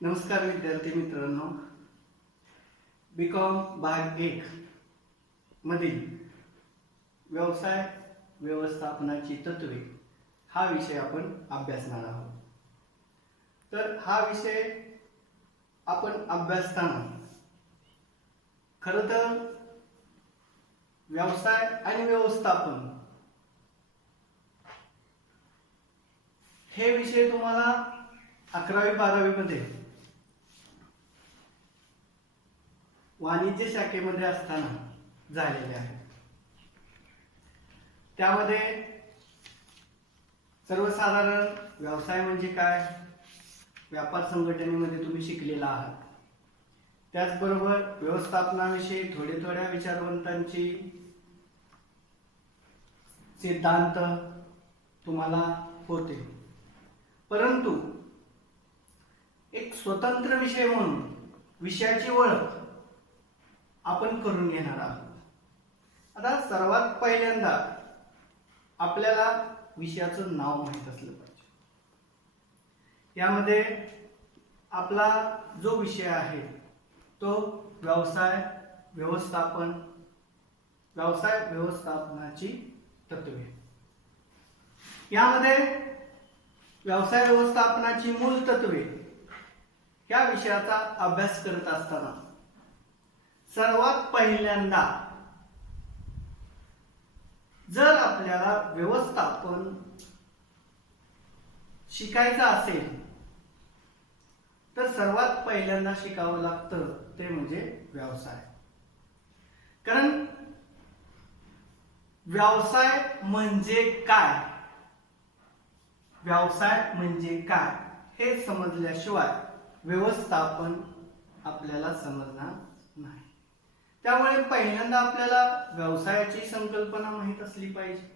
नमस्कार विद्यार्थी मित्रांनो, बीकॉम भाग 1 मधील व्यवसाय व्यवस्थापनाची तत्वे हा विषय आपण अभ्यासणार आहोत. तर हा विषय आपण अभ्यासताना खरं तर व्यवसाय आणि व्यवस्थापन हे विषय तुम्हाला 11वी-12वी मध्ये वाणिज्य शाखेमध्ये असताना झालेले आहे. त्यामध्ये सर्वसाधारण व्यवसाय म्हणजे काय, व्यापार संघटनेमध्ये तुम्ही शिकलेला आहात. त्याचबरोबर व्यवस्थापनाविषयी थोड्या विचारवंतांची सिद्धांत तुम्हाला होते, परंतु एक स्वतंत्र विषय म्हणून विषयाची ओळख आपण करून घेणार आहोत. आता सर्वात पहिल्यांदा आपल्याला विषयाचं नाव माहित असलं पाहिजे. यामध्ये आपला जो विषय आहे तो व्यवसाय व्यवस्थापनाची तत्वे. यामध्ये व्यवसाय व्यवस्थापनाची मूल तत्वे या विषयाचा अभ्यास करत असताना सर्वात पहिल्यांदा जर आपल्याला व्यवस्थापन शिकायचं असेल तर सर्वात पहिल्यांदा शिकावं लागतं ते म्हणजे व्यवसाय. कारण व्यवसाय म्हणजे काय, व्यवसाय म्हणजे काय हे समजल्याशिवाय व्यवस्थापन आपल्याला समजणार नाही. त्यामुळे पहिल्यांदा आपल्याला व्यवसायाची संकल्पना माहित असली पाहिजे.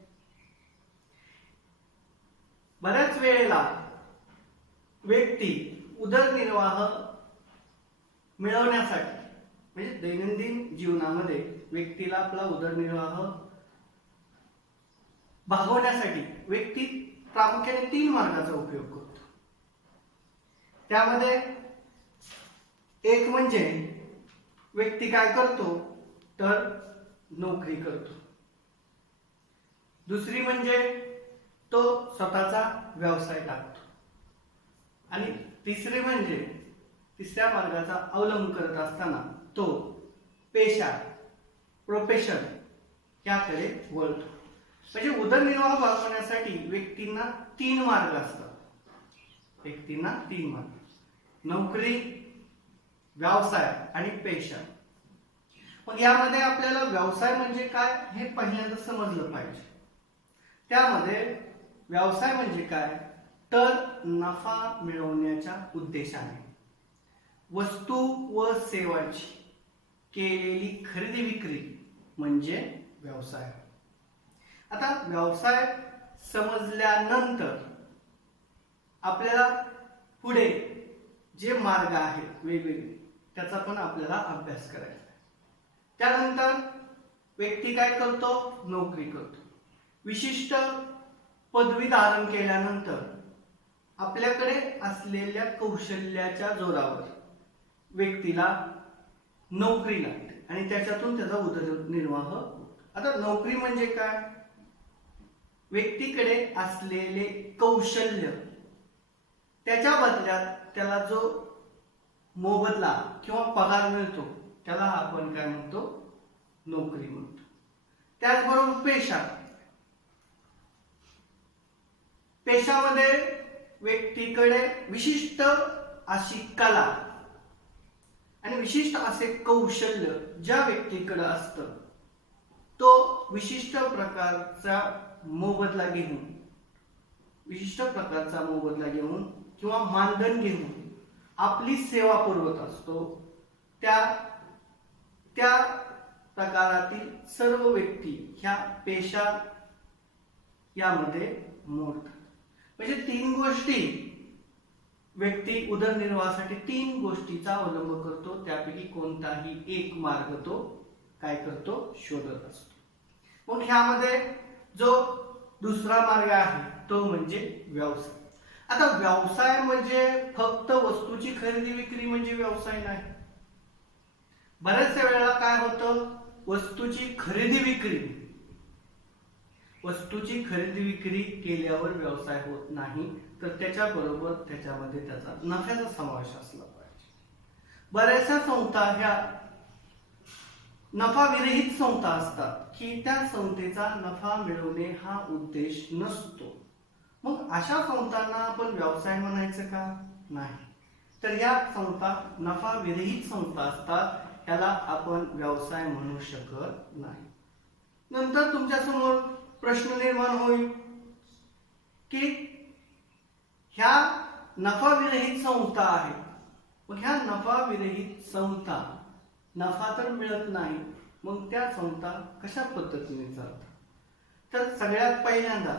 बऱ्याच वेळेला व्यक्ती उदरनिर्वाह मिळवण्यासाठी म्हणजे दैनंदिन जीवनामध्ये व्यक्तीला आपला उदरनिर्वाह भागवण्यासाठी व्यक्ती प्रामुख्याने 3 मार्गाचा उपयोग करतो. त्यामध्ये एक म्हणजे व्यक्ती काय करतो तर नोकरी करतो. दुसरी म्हणजे तो स्वतःचा व्यवसाय टाकतो. आणि तिसरी म्हणजे तिसऱ्या मार्गाचा अवलंब करत असताना तो पेशा प्रोफेशन याकडे वळतो. म्हणजे उदरनिर्वाह भागवण्यासाठी व्यक्तींना 3 मार्ग असतात. व्यक्तींना 3 मार्ग: नोकरी, व्यवसाय आणि पेशा. मग यामध्ये आपल्याला व्यवसाय म्हणजे काय हे पहिल्यांदा समजलं पाहिजे. त्यामध्ये व्यवसाय म्हणजे काय तर नफा मिळवण्याच्या उद्देशाने वस्तू व सेवांची केलेली खरेदी विक्री म्हणजे व्यवसाय. आता व्यवसाय समजल्यानंतर आपल्याला पुढे जे मार्ग आहेत वेगवेगळे त्याचा पण आपल्याला अभ्यास करायचा आहे. त्यानंतर व्यक्ती काय करतो, नोकरी करतो. विशिष्ट पदवी धारण केल्यानंतर आपल्याकडे असलेल्या कौशल्याच्या जोरावर व्यक्तीला नोकरी लागते आणि त्याच्यातून त्याचा उदरनिर्वाह होतो. आता नोकरी म्हणजे काय, व्यक्तीकडे असलेले कौशल्य त्याच्या बदल्यात त्याला जो मोबदला किंवा पगार मिळतो त्याला आपण काय म्हणतो, नोकरी म्हणतो. त्याचबरोबर पेशामध्ये व्यक्तीकडे विशिष्ट अशी कला आणि विशिष्ट असे कौशल्य ज्या व्यक्तीकडे असतं तो विशिष्ट प्रकारचा मोबदला घेऊन किंवा मानधन घेऊन आपली सेवा पुरवत असतो. त्या प्रकारातील सर्व व्यक्ती ह्या पेशा यामध्ये मोडतात. म्हणजे 3 गोष्टी व्यक्ती उदरनिर्वाहासाठी 3 गोष्टीचा अवलंब करतो. त्यापैकी कोणताही एक मार्ग तो काय करतो, शोधत असतो. मग ह्यामध्ये जो दुसरा मार्ग आहे तो म्हणजे व्यवसाय. आता व्यवसाय म्हणजे फक्त वस्तूची खरेदी विक्री म्हणजे व्यवसाय नाही. बऱ्याचशा वेळेला काय होतं, वस्तूची खरेदी विक्री केल्यावर व्यवसाय होत नाही, तर त्याच्याबरोबर त्याच्यामध्ये त्याचा नफ्याचा समावेश असला पाहिजे. बऱ्याचशा संस्था ह्या नफा विरहित संस्था असतात की त्या संस्थेचा नफा मिळवणे हा उद्देश नसतो. मग अशा संस्थांना आपण व्यवसाय म्हणायचं का? नाही. तर या संस्था नफा विरहित संस्था असतात, त्याला आपण व्यवसाय म्हणू शकत नाही. नंतर तुमच्या समोर प्रश्न निर्माण होईल की ह्या नफा विरहित संस्था आहेत, मग ह्या नफा विरहित संस्था नफा तर मिळत नाही, मग त्या संस्था कशा पद्धतीने चालतात? तर सगळ्यात पहिल्यांदा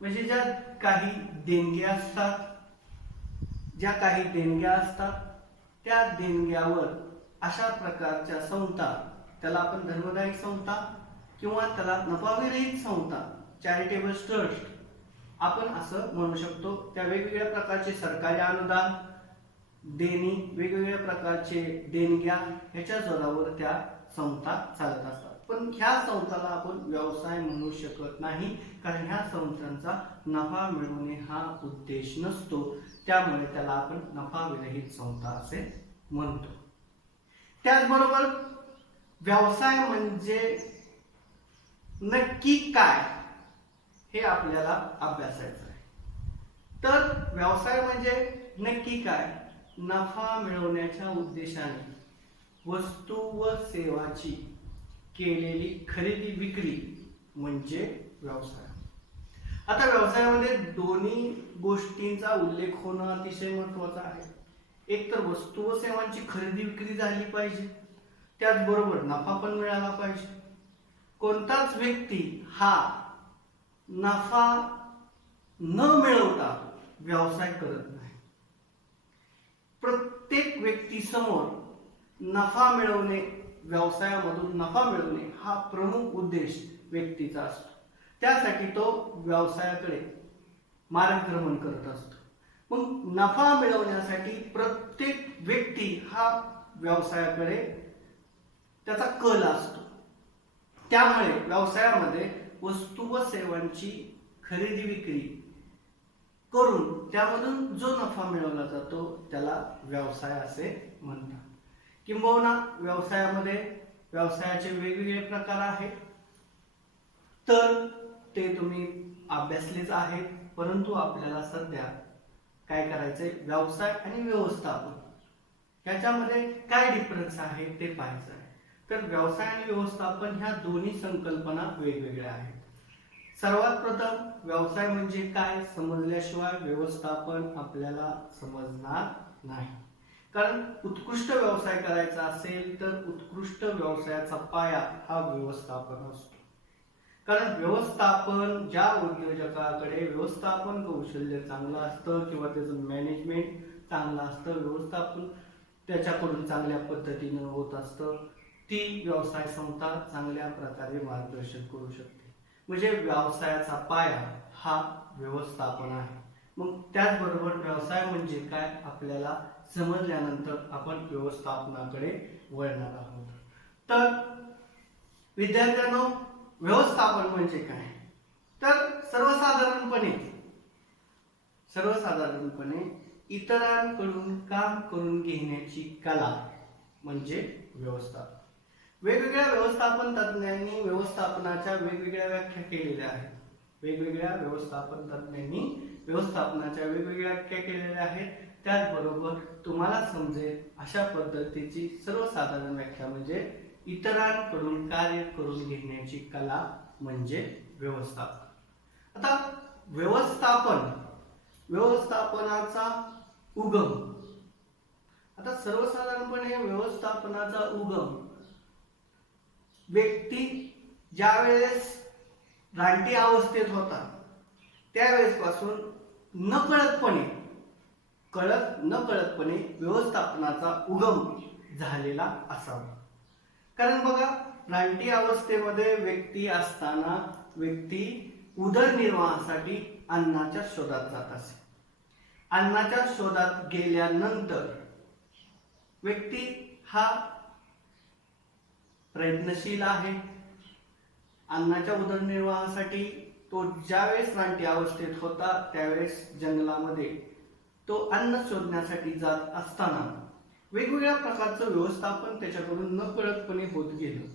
म्हणजे ज्या काही देणग्या असतात त्या देणग्यावर अशा प्रकारच्या संस्था, त्याला आपण धर्मदायी संस्था किंवा त्याला नफाविरहित संस्था, चॅरिटेबल ट्रस्ट आपण असं म्हणू शकतो. त्या वेगवेगळ्या प्रकारचे सरकारी अनुदान, देणी, वेगवेगळ्या प्रकारचे देणग्या ह्याच्या जोरावर त्या संस्था चालत असतात. पण ह्या संस्थाला आपण व्यवसाय म्हणू शकत नाही, कारण ह्या संस्थांचा नफा मिळवणे हा उद्देश नसतो. त्यामुळे त्याला आपण नफा विरहित संस्था असे म्हणतो. त्याचबरोबर व्यवसाय म्हणजे नक्की काय हे आपल्याला अभ्यासायचं आहे. तर व्यवसाय म्हणजे नक्की काय? नफा मिळवण्याच्या उद्देशाने वस्तू व सेवाची केलेली खरेदी विक्री म्हणजे व्यवसाय. आता व्यवसायामध्ये दोन्ही गोष्टींचा उल्लेख होणं अतिशय महत्त्वाचं आहे. एक तर वस्तू व सेवांची खरेदी विक्री झाली पाहिजे, त्याचबरोबर नफा पण मिळाला पाहिजे. कोणताच व्यक्ती हा नफा न मिळवता व्यवसाय करत नाही. प्रत्येक व्यक्तीसमोर नफा मिळवणे, व्यवसायामधून नफा मिळवणे हा प्रमुख उद्देश व्यक्तीचा असतो. त्यासाठी तो व्यवसायाकडे मार्गक्रमण करत असतो. मग नफा मिळवण्यासाठी प्रत्येक व्यक्ती हा व्यवसायाकडे त्याचा कल असतो. त्यामुळे व्यवसायामध्ये वस्तू व सेवांची खरेदी विक्री करून त्यामधून जो नफा मिळवला जातो त्याला व्यवसाय असे म्हणतात. किंबहुना व्यवसायाचे वेगवेगळे प्रकार आहेत, तर ते तुम्ही अभ्यासलेच आहेत. परंतु आपल्याला सध्या काय करायचंय, व्यवसाय आणि व्यवस्थापन याच्यामध्ये काय डिफरन्स आहे ते पाहायचं आहे. तर व्यवसाय आणि व्यवस्थापन ह्या दोन्ही संकल्पना वेगवेगळ्या आहेत. सर्वात प्रथम व्यवसाय म्हणजे काय समजल्याशिवाय व्यवस्थापन आपल्याला समजणार नाही. कारण उत्कृष्ट व्यवसाय करायचा असेल तर उत्कृष्ट व्यवसायाचा पाया हा व्यवस्थापन असतो. कारण व्यवस्थापन, ज्या उद्योजकाकडे व्यवस्थापन कौशल्य चांगलं असतं किंवा त्याचं मॅनेजमेंट चांगलं असतं, व्यवस्थापन त्याच्याकडून चांगल्या पद्धतीने होत असतं, ती व्यवसाय संस्था चांगल्या प्रकारे मार्गदर्शन करू शकते. म्हणजे व्यवसायाचा पाया हा व्यवस्थापन आहे. मग त्याचबरोबर व्यवसाय म्हणजे काय आपल्याला समजल्यानंतर आपण व्यवस्थापनाकडे वळणार आहोत. तर विद्यार्थ्यांनो, व्यवस्थापन म्हणजे काय? तर सर्वसाधारणपणे इतरांकडून काम करून घेण्याची कला म्हणजे व्यवस्थापन. वेगवेगळ्या व्यवस्थापन तज्ञांनी व्यवस्थापनाच्या वेगवेगळ्या व्याख्या केलेल्या आहेत. त्याचबरोबर तुम्हाला समजेल अशा पद्धतीची सर्वसाधारण व्याख्या म्हणजे इतरांकडून कार्य करून घेण्याची कला म्हणजे व्यवस्थापन. आता व्यवस्थापनाचा उगम. आता सर्वसाधारणपणे व्यवस्थापनाचा उगम व्यक्ती ज्यावेळेस रानटी अवस्थेत होता त्यावेळेस पासून नकळतपणे व्यवस्थापनाचा उगम झालेला असावा. कारण बघा, रानटी अवस्थेमध्ये व्यक्ती व्यक्ती उदरनिर्वाहासाठी अन्नाच्या शोधात जात असे. अन्नाच्या शोधात गेल्यानंतर व्यक्ती हा प्रयत्नशील आहे. अन्नाच्या उदरनिर्वाहासाठी तो ज्यावेळेस रानटी अवस्थेत होता त्यावेळेस जंगलामध्ये तो अन्न शोधण्यासाठी जात असताना वेगवेगळ्या प्रकारचं व्यवस्थापन त्याच्याकडून नकळतपणे होत गेलं,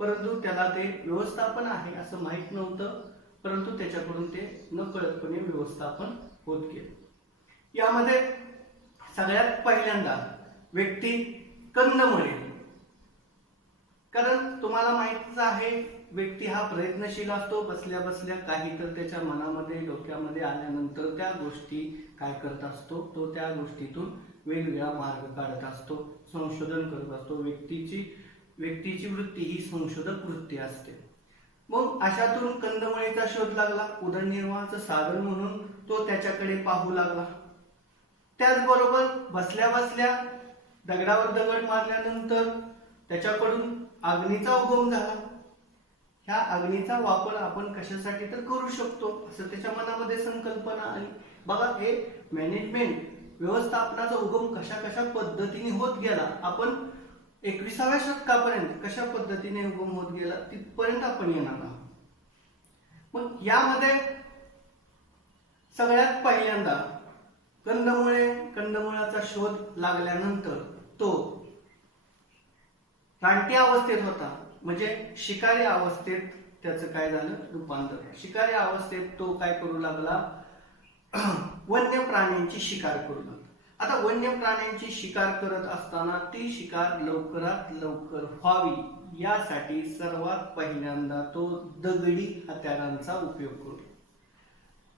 परंतु त्याला ते व्यवस्थापन आहे असं माहीत नव्हतं, परंतु त्याच्याकडून ते नकळतपणे व्यवस्थापन होत गेलं. यामध्ये सगळ्यात पहिल्यांदा व्यक्ती कंदमुळे, कारण तुम्हाला माहितीच आहे व्यक्ती हा प्रयत्नशील असतो. बसल्या बसल्या काही तर त्याच्या मनामध्ये डोक्यामध्ये आल्यानंतर त्या गोष्टी काय करत असतो, तो त्या गोष्टीतून वेगवेगळा मार्ग काढत असतो, संशोधन करत असतो. व्यक्तीची वृत्ती ही संशोधक वृत्ती असते. मग अशातून कंदमुळेचा शोध लागला. उदरनिर्वाहाचं साधन म्हणून तो त्याच्याकडे पाहू लागला. त्याचबरोबर बसल्या बसल्या दगडावर दगड मारल्यानंतर त्याच्याकडून अग्नीचा उगम झाला. ह्या अग्नीचा वापर आपण कशासाठी तर करू शकतो असं त्याच्या मनामध्ये संकल्पना आली. बघा, हे मॅनेजमेंट व्यवस्थापनाचा उगम कशा कशा पद्धतीने होत गेला, आपण 21व्या शतकापर्यंत कशा पद्धतीने उगम होत गेला तिथपर्यंत आपण येणार आहोत. मग यामध्ये सगळ्यात पहिल्यांदा कंदमुळाचा शोध लागल्यानंतर तो रानटी अवस्थेत होता, म्हणजे शिकारी अवस्थेत त्याचं काय झालं रूपांतर. शिकारी अवस्थेत तो काय करू लागला, वन्य प्राण्यांची शिकार करू लागला. आता वन्य प्राण्यांची शिकार करत असताना ती शिकार लवकरात लवकर व्हावी यासाठी सर्वात पहिल्यांदा तो दगडी हत्यारांचा उपयोग करू.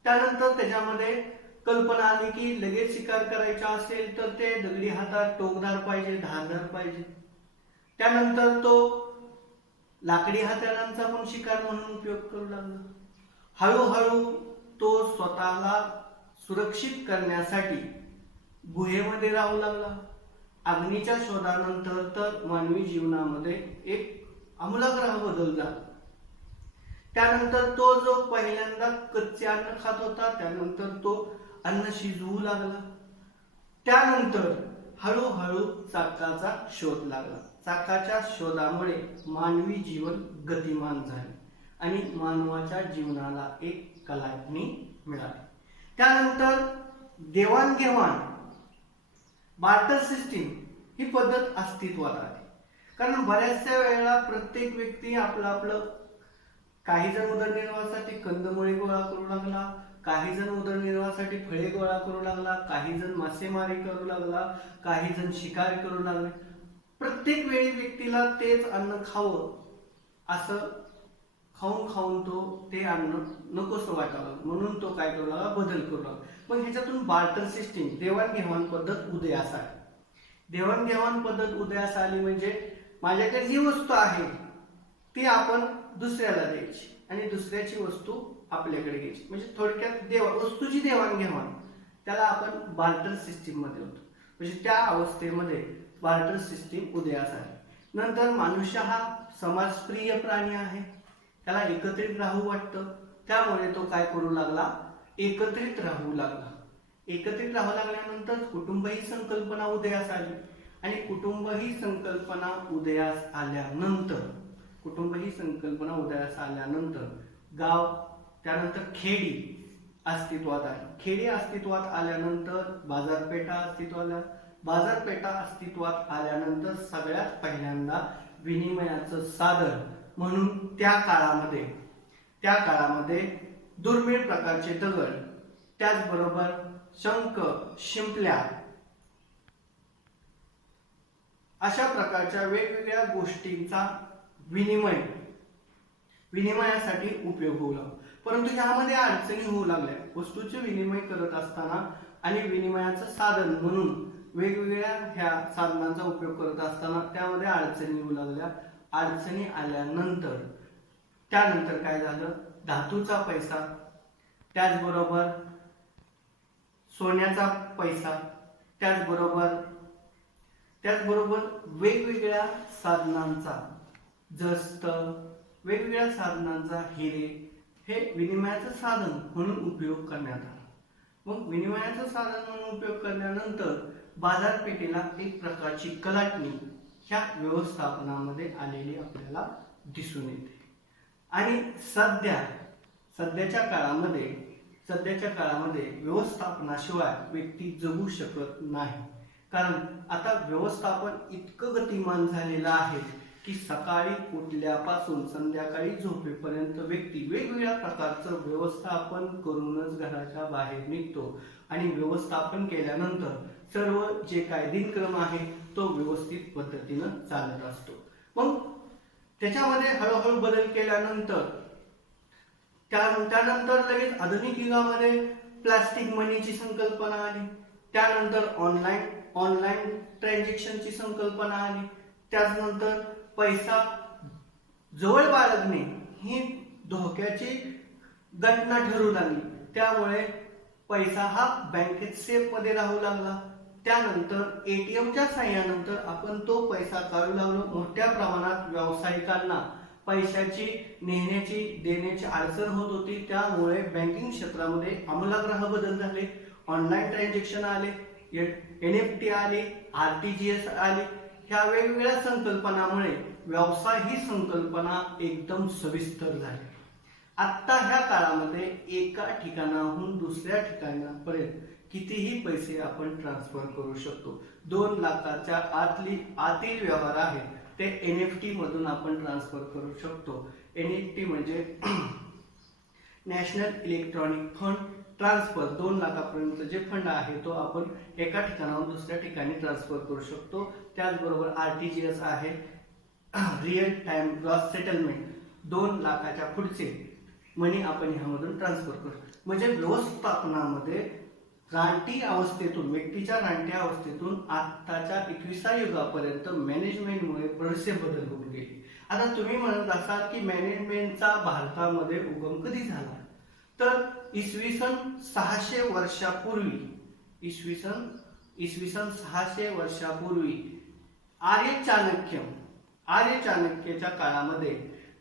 त्यानंतर त्याच्यामध्ये कल्पना आली की लगेच शिकार करायचा असेल तर ते दगडी हातात टोकदार पाहिजे, धारदार पाहिजे. त्यानंतर तो लाकडी हत्यारांचा पण शिकार म्हणून उपयोग करू लागला. हळूहळू तो स्वतःला सुरक्षित करण्यासाठी गुहेमध्ये राहू लागला. अग्नीच्या शोधानंतर तर मानवी जीवनामध्ये एक आमूलाग्र बदल झाला. त्यानंतर तो जो पहिल्यांदा कच्चे अन्न खात होता त्यानंतर तो अन्न शिजवू लागला. त्यानंतर हळूहळू चाकाचा शोध लागला. चाकाच्या शोधामुळे मानवी जीवन गतिमान झाले आणि मानवाच्या जीवनाला एक कलाटणी मिळाली. त्यानंतर देवाणघेवाण, बार्टर सिस्टीम ही पद्धत अस्तित्वात आली. कारण बऱ्याचशा वेळेला प्रत्येक व्यक्ती आपलं काही जण उदरनिर्वाहासाठी कंदमुळे गोळा करू लागला, काही जण उदरनिर्वाहासाठी फळे गोळा करू लागला, काही जण मासेमारी करू लागला, काही जण शिकार करू लागले. प्रत्येक वेळी व्यक्तीला तेच अन्न खावं असं खाऊन खाऊन तो ते अन्न नकोसं वाटायला, म्हणून तो काय करू लागला, बदल करू लागला. पण ह्याच्यातून बार्टर सिस्टीम, देवाणघेवाण पद्धत उदयास आली. देवाणघेवाण पद्धत उदयास आली म्हणजे माझ्याकडे जी वस्तू आहे ती आपण दुसऱ्याला द्यायची आणि दुसऱ्याची वस्तू आपल्याकडे घ्यायची. म्हणजे थोडक्यात वस्तूची देवाणघेवाण, त्याला आपण बार्टर सिस्टीम मध्ये होतो. म्हणजे त्या अवस्थेमध्ये बार्टर सिस्टीम उदयास आली. नंतर मनुष्य हा समाजप्रिय प्राणी आहे, त्याला एकत्रित राहू वाटतं, त्यामुळे तो काय करू लागला, एकत्रित राहू लागला. एकत्रित राहू लागल्यानंतर कुटुंब ही संकल्पना उदयास आली आणि कुटुंब ही संकल्पना उदयास आल्यानंतर गाव, त्यानंतर खेडी अस्तित्वात आली. खेडी अस्तित्वात आल्यानंतर बाजारपेठा अस्तित्वात आल्यानंतर सगळ्यात पहिल्यांदा विनिमयाचं साधन म्हणून त्या काळामध्ये दुर्मिळ प्रकारचे दगड, त्याचबरोबर शंख, शिंपल्या अशा प्रकारच्या वेगवेगळ्या गोष्टींचा विनिमयासाठी उपयोग होऊ लागला. परंतु यामध्ये अडचणी होऊ लागल्या. वस्तूचे विनिमय करत असताना आणि विनिमयाचं साधन म्हणून वेगवेगळ्या ह्या साधनांचा उपयोग करत असताना त्यामध्ये अडचणी येऊ लागल्या. अडचणी आल्यानंतर त्यानंतर काय झालं, धातूचा पैसा, त्याचबरोबर सोन्याचा पैसा, त्याचबरोबर वेगवेगळ्या साधनांचा हिरे हे विनिमयाचं साधन म्हणून उपयोग करण्यात आला. मग विनिमयाचं साधन म्हणून उपयोग केल्यानंतर बाजारपेठेला एक प्रकारची कलाटणी ह्या व्यवस्थापनामध्ये आलेली आपल्याला दिसून येते. आणि सध्याच्या काळामध्ये व्यवस्थापनाशिवाय व्यक्ती जगू शकत नाही. कारण आता व्यवस्थापन इतकं गतिमान झालेलं आहे की सकाळी उठल्यापासून संध्याकाळी झोपेपर्यंत व्यक्ती वेगवेगळ्या प्रकारचं व्यवस्थापन करूनच घराच्या बाहेर निघतो. आणि व्यवस्थापन केल्यानंतर सर्व जे काय दिनक्रम आहे तो व्यवस्थित पद्धतीनं चालत असतो. मग त्याच्यामध्ये हळूहळू बदल केल्यानंतर त्यानंतर लगेच आधुनिक युगामध्ये प्लास्टिक मनीची संकल्पना आली. त्यानंतर ऑनलाईन ट्रान्झॅक्शनची संकल्पना आली. त्यानंतर पैसा जवळ बाळगणे ही धोक्याची घटना ठरू लागली. त्यामुळे पैसा हा बँकेत सेफ मध्ये राहू लागला. त्यानंतर एटीएमच्या साह्यानंतर आपण तो पैसा काढू लागलो. मोठ्या प्रमाणात व्यावसायिकांना पैशाची नेण्याची देण्याची अडचण होत होती. त्यामुळे बँकिंग क्षेत्रामध्ये आमूलाग्र बदल झाले. ऑनलाईन ट्रान्झॅक्शन आले, NFT आले, RTGS आले. ह्या वेगवेगळ्या संकल्पनामुळे व्यवसाय ही संकल्पना एकदम सविस्तर झाली. आता ह्या काळामध्ये एका ठिकाणाहून दुसऱ्या ठिकाणापर्यंत कितीही पैसे आपण ट्रान्सफर करू शकतो. 2 लाखाच्या आतील व्यवहार आहेत ते NFT मधून आपण ट्रान्सफर करू शकतो. NFT म्हणजे नॅशनल इलेक्ट्रॉनिक फंड ट्रान्सफर. 2 लाखापर्यंत जे फंड आहे तो आपण एका ठिकाणाहून दुसऱ्या ठिकाणी ट्रान्सफर करू शकतो. त्याचबरोबर RTGS आहे, रिअल टाइम ग्रॉस सेटलमेंट. 2 लाखाच्या पुढचे मनी आपण ह्यामधून ट्रान्सफर करू. म्हणजे व्यवस्थापनामध्ये व्यक्तीच्या रानटी अवस्थेतून आताच्या 21व्या युगापर्यंत मॅनेजमेंटमुळे बरेचसे बदल होऊन गेले. आता तुम्ही म्हणत असाल की मॅनेजमेंटचा भारतामध्ये उगम कधी झाला, तर इसवी सन 600 वर्षापूर्वी आर्य चाणक्याच्या काळामध्ये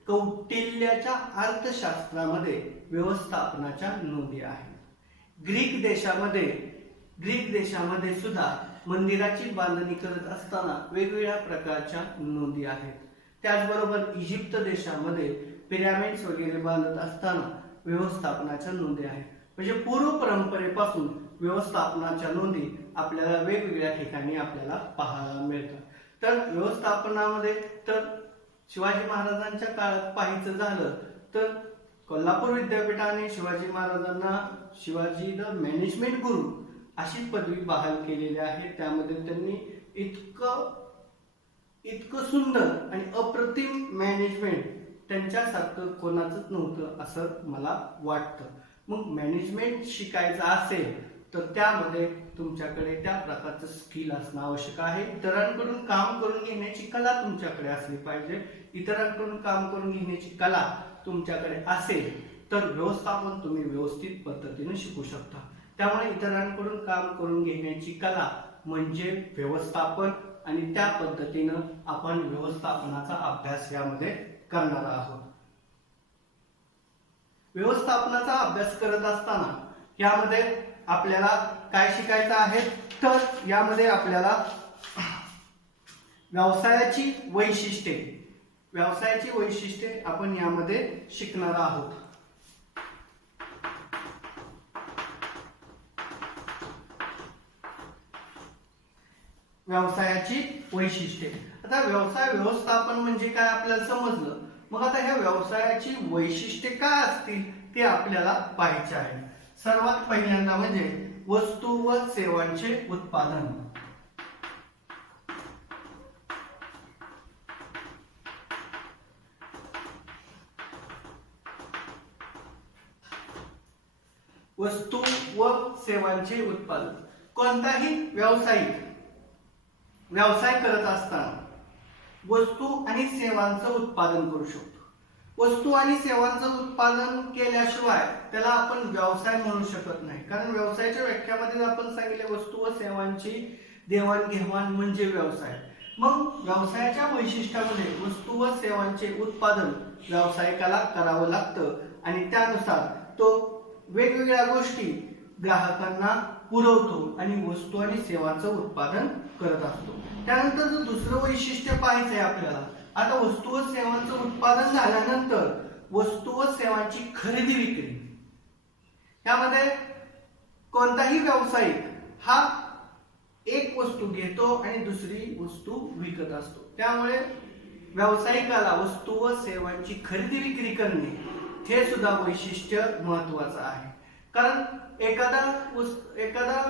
कौटिल्याच्या अर्थशास्त्रामध्ये व्यवस्थापनाच्या नोंदी आहेत. ग्रीक देशामध्ये सुद्धा मंदिराची बांधणी करत असताना वेगवेगळ्या प्रकारच्या नोंदी आहेत. त्याचबरोबर इजिप्त देशामध्ये पिरॅमिड्स वगैरे बांधत असताना व्यवस्थापनाच्या नोंदी आहेत. म्हणजे पूर्व परंपरेपासून व्यवस्थापनाच्या नोंदी आपल्याला वेगवेगळ्या ठिकाणी आपल्याला पाहायला मिळतात. तर व्यवस्थापनामध्ये तर शिवाजी महाराजांच्या काळात पाहायचं झालं तर कोल्हापूर विद्यापीठाने शिवाजी महाराजांना शिवाजी द मॅनेजमेंट गुरु अशी पदवी बहाल केलेली आहे. त्यामध्ये त्यांनी इतकं सुंदर आणि अप्रतिम मॅनेजमेंट त्यांच्यासारखं कोणाचंच नव्हतं असं मला वाटतं. मग मॅनेजमेंट शिकायचं असेल तर त्यामध्ये तुमच्याकडे त्या प्रकारचं स्किल असणं आवश्यक आहे. इतरांकडून काम करून घेण्याची कला तुमच्याकडे असली पाहिजे. इतरांकडून काम करून घेण्याची कला तुमच्याकडे असेल तर व्यवस्थापन तुम्ही व्यवस्थित पद्धतीने शिकू शकता. त्यामुळे इतरांकडून काम करून घेण्याची कला म्हणजे व्यवस्थापन आणि त्या पद्धतीनं आपण व्यवस्थापनाचा अभ्यास यामध्ये करणार आहोत. व्यवस्थापनाचा अभ्यास करत असताना यामध्ये आपल्याला काय शिकायचं आहे, तर यामध्ये आपल्याला व्यवसायाची वैशिष्ट्ये आपण यामध्ये शिकणार आहोत. व्यवसायाची वैशिष्ट्ये. आता व्यवसाय व्यवस्थापन म्हणजे काय आपल्याला समजलं. मग आता ह्या व्यवसायाची वैशिष्ट्ये काय असतील ते आपल्याला पाहायचे आहे. सर्वात पहिल्यांदा म्हणजे वस्तू व सेवांचे उत्पादन. वस्तू व सेवांचे उत्पादन. कोणताही व्यवसाय करत असताना वस्तू आणि सेवांचं उत्पादन करू शकतो. वस्तू आणि सेवांचं उत्पादन केल्याशिवाय त्याला आपण व्यवसाय म्हणू शकत नाही. कारण व्यवसायाच्या व्याख्यामध्ये आपण सांगितले वस्तू व सेवांची देवाणघेवाण म्हणजे व्यवसाय. मग व्यवसायाच्या वैशिष्ट्यामध्ये वस्तू व सेवांचे उत्पादन व्यावसायिकाला करावं लागतं आणि त्यानुसार तो वेगवेगळ्या गोष्टी ग्राहकांना पुरवतो आणि वस्तू आणि सेवांचं उत्पादन करत असतो. त्यानंतर जर दुसरं वैशिष्ट्य पाहायचं आहे आपल्याला, आता वस्तू व सेवांचं उत्पादन झाल्यानंतर वस्तू व सेवांची खरेदी विक्री, यामध्ये कोणताही व्यावसायिक हा एक वस्तू घेतो आणि दुसरी वस्तू विकत असतो. त्यामुळे व्यावसायिकाला वस्तू व सेवांची खरेदी विक्री करणे हे सुद्धा वैशिष्ट्य महत्वाचं आहे. कारण एखादा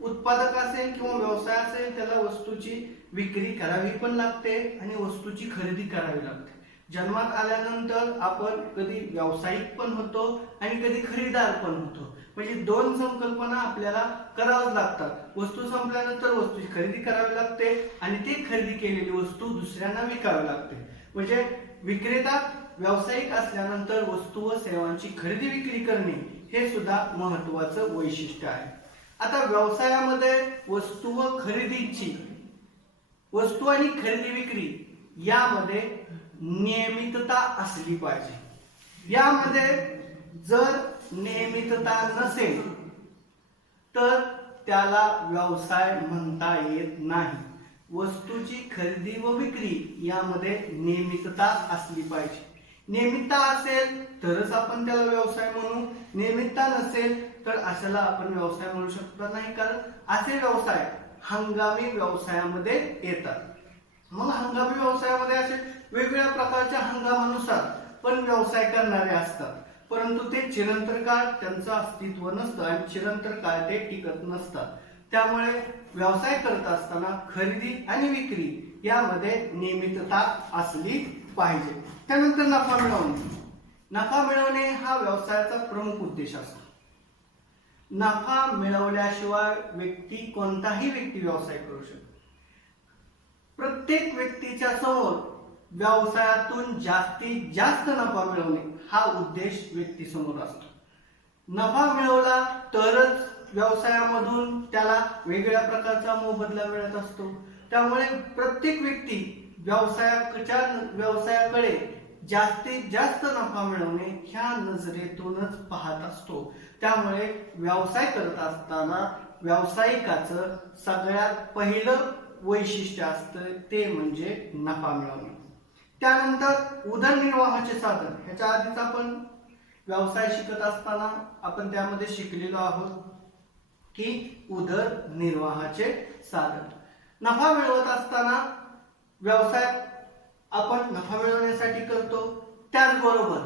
उत्पादक असेल किंवा व्यवसाय असेल, त्याला वस्तूची विक्री करावी पण लागते आणि वस्तूची खरेदी करावी लागते. जन्मात आल्यानंतर आपण कधी व्यावसायिक पण होतो आणि कधी खरेदीदार पण होतो. म्हणजे दोन संकल्पना आपल्याला कराव्याच लागतात. वस्तू संपल्यानंतर वस्तूची खरेदी करावी लागते आणि ती खरेदी केलेली वस्तू दुसऱ्यांना विकावी लागते. म्हणजे विक्रेता व्यावसायिक असल्यानंतर वस्तू व सेवांची खरेदी विक्री करणे हे सुद्धा महत्वाचं वैशिष्ट्य आहे. आता व्यवसायामध्ये वस्तू आणि खरेदी विक्री यामध्ये नियमितता असली पाहिजे. यामध्ये जर नियमितता नसेल तर त्याला व्यवसाय म्हणता येत नाही. वस्तूची खरेदी व विक्री यामध्ये नियमितता असली पाहिजे. नियमितता असेल तरच आपण त्याला व्यवसाय म्हणू, नियमितता नसेल तर अशाला आपण व्यवसाय म्हणू शकत नाही. कारण असे व्यवसाय हंगामी व्यवसायामध्ये येतात. मग हंगामी व्यवसायामध्ये असे वेगवेगळ्या प्रकारच्या हंगामानुसार पण व्यवसाय करणारे असतात, परंतु ते चिरंतर काळ त्यांचं अस्तित्व नसतं आणि चिरंतर काळ ते टिकत नसतात. त्यामुळे व्यवसाय करत असताना खरेदी आणि विक्री यामध्ये नियमितता असली पाहिजे. त्यानंतर नफा मिळवणे हा व्यवसायाचा प्रमुख उद्देश असतो. नफा मिळवल्याशिवाय कोणताही व्यक्ती व्यवसाय करू शकतो. प्रत्येक व्यक्तीच्या समोर व्यवसायातून जास्तीत जास्त नफा मिळवणे हा उद्देश व्यक्तीसमोर असतो. नफा मिळवला तरच व्यवसायामधून त्याला वेगवेगळ्या प्रकारचा मोबदला मिळत असतो. त्यामुळे प्रत्येक व्यक्ती व्यवसायाकडे जास्तीत जास्त नफा मिळवणे ह्या नजरेतूनच पाहत असतो. त्यामुळे व्यवसाय करत असताना व्यावसायिकाचं सगळ्यात पहिलं वैशिष्ट्य असतं ते म्हणजे नफा मिळवणे. त्यानंतर उदरनिर्वाहाचे साधन. ह्याच्या आधीच आपण व्यवसाय शिकत असताना आपण त्यामध्ये शिकलेलो आहोत की उदरनिर्वाहाचे साधन. नफा मिळवत असताना व्यवसाय आपण नफा मिळवण्यासाठी करतो, त्याचबरोबर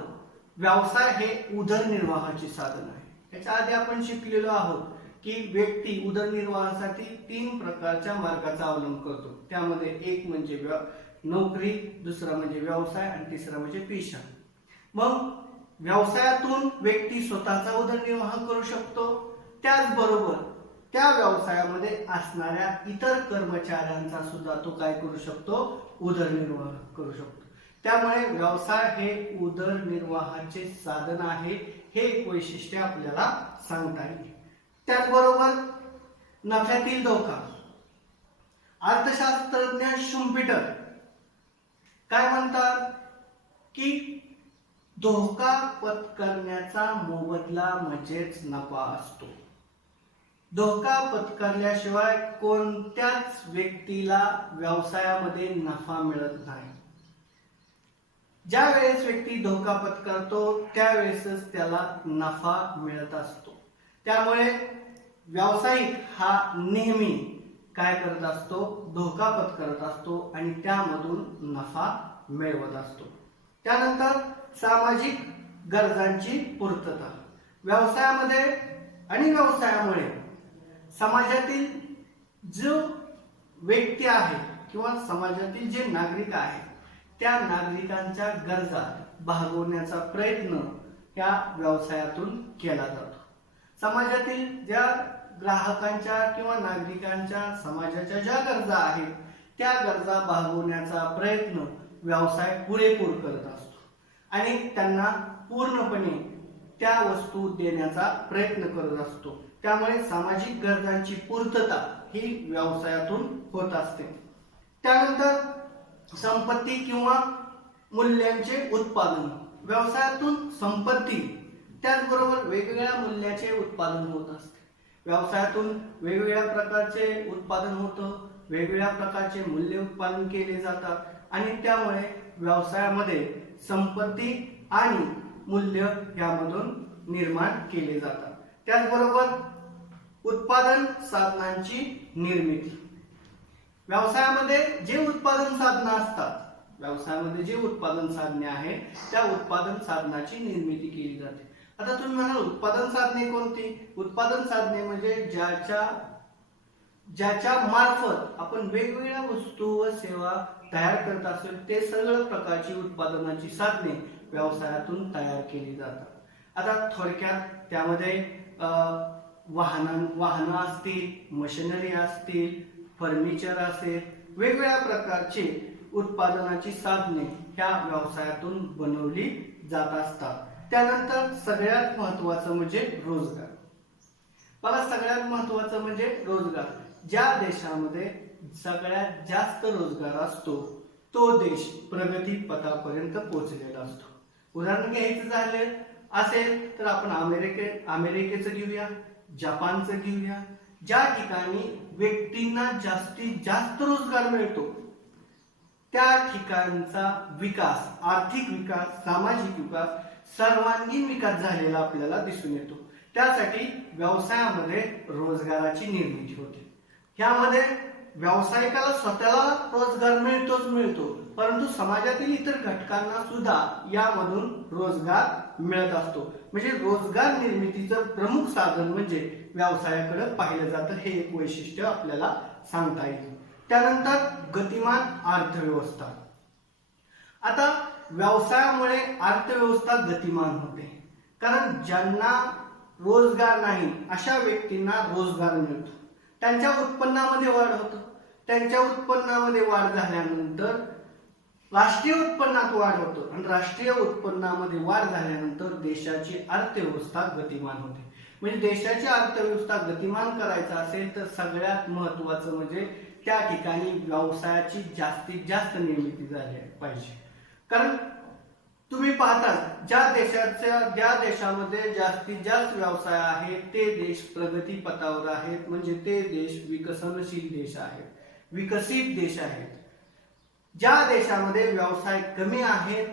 व्यवसाय हे उदरनिर्वाहाचे साधन आहे. याच्या आधी आपण शिकलेलो आहोत की व्यक्ती उदरनिर्वाहासाठी 3 प्रकारच्या मार्गाचा अवलंब करतो. त्यामध्ये एक म्हणजे नोकरी, दुसरा म्हणजे व्यवसाय आणि तिसरा म्हणजे पेशा. मग व्यवसायातून व्यक्ती स्वतःचा उदरनिर्वाह करू शकतो, त्याचबरोबर त्या व्यवसायामध्ये असणाऱ्या इतर कर्मचाऱ्यांचा सुद्धा तो काय करू शकतो, उदरनिर्वाह करू शकतो. त्यामुळे व्यवसाय हे उदरनिर्वाहाचे साधन आहे, हे एक वैशिष्ट्य आपल्याला सांगता येईल. त्याचबरोबर नफ्यातील धोका. अर्थशास्त्रज्ञ शुम्पीटर काय म्हणतात की धोका पत्करण्याचा मोबदला म्हणजेच नफा असतो. धोका पत्करल्याशिवाय कोणत्याच व्यक्तीला व्यवसायामध्ये नफा मिळत नाही. ज्या वेळेस व्यक्ती धोका पत्करतो त्यावेळेसच त्याला नफा मिळत असतो. त्यामुळे व्यावसायिक हा नेहमी काय करत असतो, धोका पत्करत असतो आणि त्यामधून नफा मिळवत असतो. त्यानंतर सामाजिक गरजांची पूर्तता. व्यवसायामध्ये आणि व्यवसायामुळे समाजातील जो व्यक्ती आहे किंवा समाजातील जे नागरिक आहेत त्या नागरिकांच्या गरजा भागवण्याचा प्रयत्न या व्यवसायातून केला जातो. समाजातील ज्या ग्राहकांच्या किंवा नागरिकांच्या समाजाच्या ज्या गरजा आहेत त्या गरजा भागवण्याचा प्रयत्न व्यवसाय पुरेपूर करत असतो आणि त्यांना पूर्णपणे त्या वस्तू देण्याचा प्रयत्न करत असतो. त्यामुळे सामाजिक गरजांची पूर्तता ही व्यवसायातून होत असते. त्यानंतर संपत्ती किंवा मूल्यांचे उत्पादन. व्यवसायातून संपत्ती त्याचबरोबर वेगवेगळ्या मूल्याचे उत्पादन होत असते. व्यवसायातून वेगवेगळ्या प्रकारचे उत्पादन होतं, वेगवेगळ्या प्रकारचे मूल्य उत्पादन केले जातात आणि त्यामुळे व्यवसायामध्ये संपत्ती आणि मूल्य यामधून निर्माण केले जातात। त्याचबरोबर उत्पादन साधनांची निर्मिती, व्यवसायामध्ये जे उत्पादन साधनं असतात, व्यवसायामध्ये जे उत्पादन साधने आहेत त्या उत्पादन साधनाची निर्मिती केली जाते। आता तुम्ही म्हणाल उत्पादन साधने कोणती? उत्पादन साधने म्हणजे ज्याच्या मार्फत आपण वेगवेगळ्या वस्तू व सेवा तयार करत असतो ते सगळ्या प्रकारची उत्पादनाची साधने व्यवसायातून तयार केली जातात। आता थोडक्यात त्यामध्ये वाहनं असतील, मशिनरी असतील, फर्निचर असेल, वेगवेगळ्या प्रकारचे उत्पादनाची साधने ह्या व्यवसायातून बनवली जात असतात। त्यानंतर सगळ्यात महत्त्वाचं म्हणजे रोजगार। बघा, सगळ्यात महत्त्वाचं म्हणजे रोजगार। ज्या देशामध्ये सगळ्यात जास्त रोजगार असतो तो देश प्रगती पथापर्यंत पोहोचलेला असतो। उदाहरण घ्यायचं झालं असेल तर आपण अमेरिकेचं घेऊया, जपानचं घेऊया। ज्या ठिकाणी व्यक्तींना जास्तीत जास्त रोजगार मिळतो त्या ठिकाणचा विकास, आर्थिक विकास, सामाजिक विकास, सर्वांगीण विकास झालेला आपल्याला दिसून येतो। त्यासाठी व्यवसायामध्ये रोजगाराची निर्मिती होते। यामध्ये व्यावसायिकाला स्वतःला रोजगार मिळतो, परंतु समाजातील इतर घटकांना सुद्धा यामधून रोजगार मिळत असतो। म्हणजे रोजगार निर्मितीचं प्रमुख साधन म्हणजे व्यवसायाकडे पाहिलं जातं, हे एक वैशिष्ट्य आपल्याला सांगता येईल। त्यानंतर गतिमान अर्थव्यवस्था। आता व्यवसायामुळे अर्थव्यवस्था गतिमान होते, कारण ज्यांना रोजगार नाही अशा व्यक्तींना रोजगार मिळतो, त्यांच्या उत्पन्नामध्ये वाढ होते। त्यांच्या उत्पन्नामध्ये वाढ झाल्यानंतर राष्ट्रीय उत्पन्नात वाढ होते आणि राष्ट्रीय उत्पन्नामध्ये वाढ झाल्यानंतर देशाची अर्थव्यवस्था गतिमान होते। म्हणजे देशाची अर्थव्यवस्था गतिमान करायचं असेल तर सगळ्यात महत्त्वाचं म्हणजे त्या ठिकाणी व्यवसायाची जास्तीत जास्त निर्मिती झाली पाहिजे। कारण तुम्ही पाहता ज्या देशामध्ये जास्तीत जास्त व्यवसाय आहे ते देश प्रगती पथावर आहेत, म्हणजे ते देश विकसनशील देश आहेत, विकसित देश आहेत। ज्या देशामध्ये व्यवसाय कमी आहेत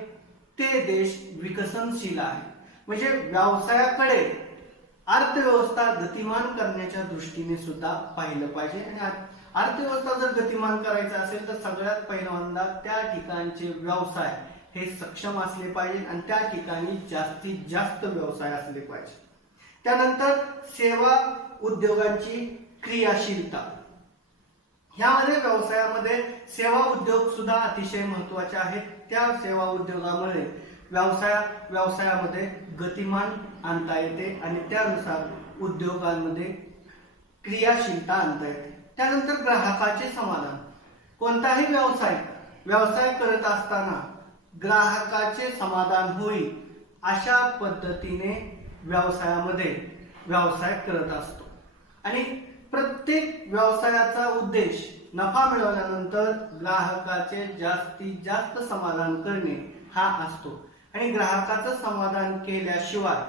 ते देश विकसनशील आहे। म्हणजे व्यवसायाकडे अर्थव्यवस्था गतिमान करण्याच्या दृष्टीने सुद्धा पाहिलं पाहिजे आणि अर्थव्यवस्था जर गतिमान करायचं असेल तर सगळ्यात पहिल्यांदा त्या ठिकाणचे व्यवसाय हे सक्षम असले पाहिजे आणि त्या ठिकाणी जास्तीत जास्त व्यवसाय असले पाहिजे। त्यानंतर सेवा उद्योगांची क्रियाशीलता। यामध्ये व्यवसायामध्ये सेवा उद्योग सुद्धा अतिशय महत्त्वाचे आहेत। त्या सेवा उद्योगामुळे व्यवसायामध्ये गतिमान आणता येते आणि त्यानुसार उद्योगांमध्ये क्रियाशीलता आणता येते। त्यानंतर ग्राहकाचे समाधान। कोणताही व्यवसाय करत असताना ग्राहकाचे समाधान होईल अशा पद्धतीने व्यवसाय करत असतो आणि प्रत्येक व्यवसायाचा उद्देश नफा मिळवल्यानंतर ग्राहकाचे जास्तीत जास्त समाधान करणे हा असतो आणि ग्राहकाचं समाधान केल्याशिवाय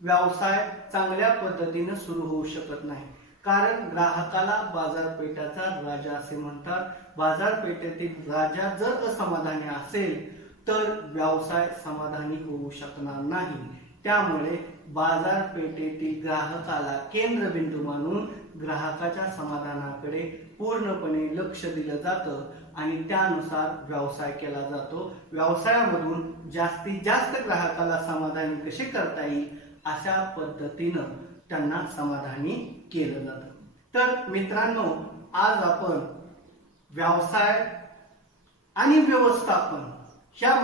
व्यवसाय चांगल्या पद्धतीने सुरू होऊ शकत नाही। कारण ग्राहकाला बाजारपेठेचा राजा असे म्हणतात। बाजारपेठेतील राजा जर असमाधानी असेल तर व्यवसाय समाधानी होऊ शकणार नाही। त्यामुळे बाजारपेठेतील ग्राहकाला केंद्रबिंदू मानून ग्राहकाच्या समाधानाकडे पूर्णपणे लक्ष दिलं जातं आणि त्यानुसार व्यवसाय केला जातो। व्यवसायामधून जास्तीत जास्त ग्राहकाला समाधानी कसे करता येईल अशा पद्धतीनं त्यांना समाधानी केलं जातं। तर मित्रांनो, आज आपण व्यवसाय आणि व्यवस्थापन ह्या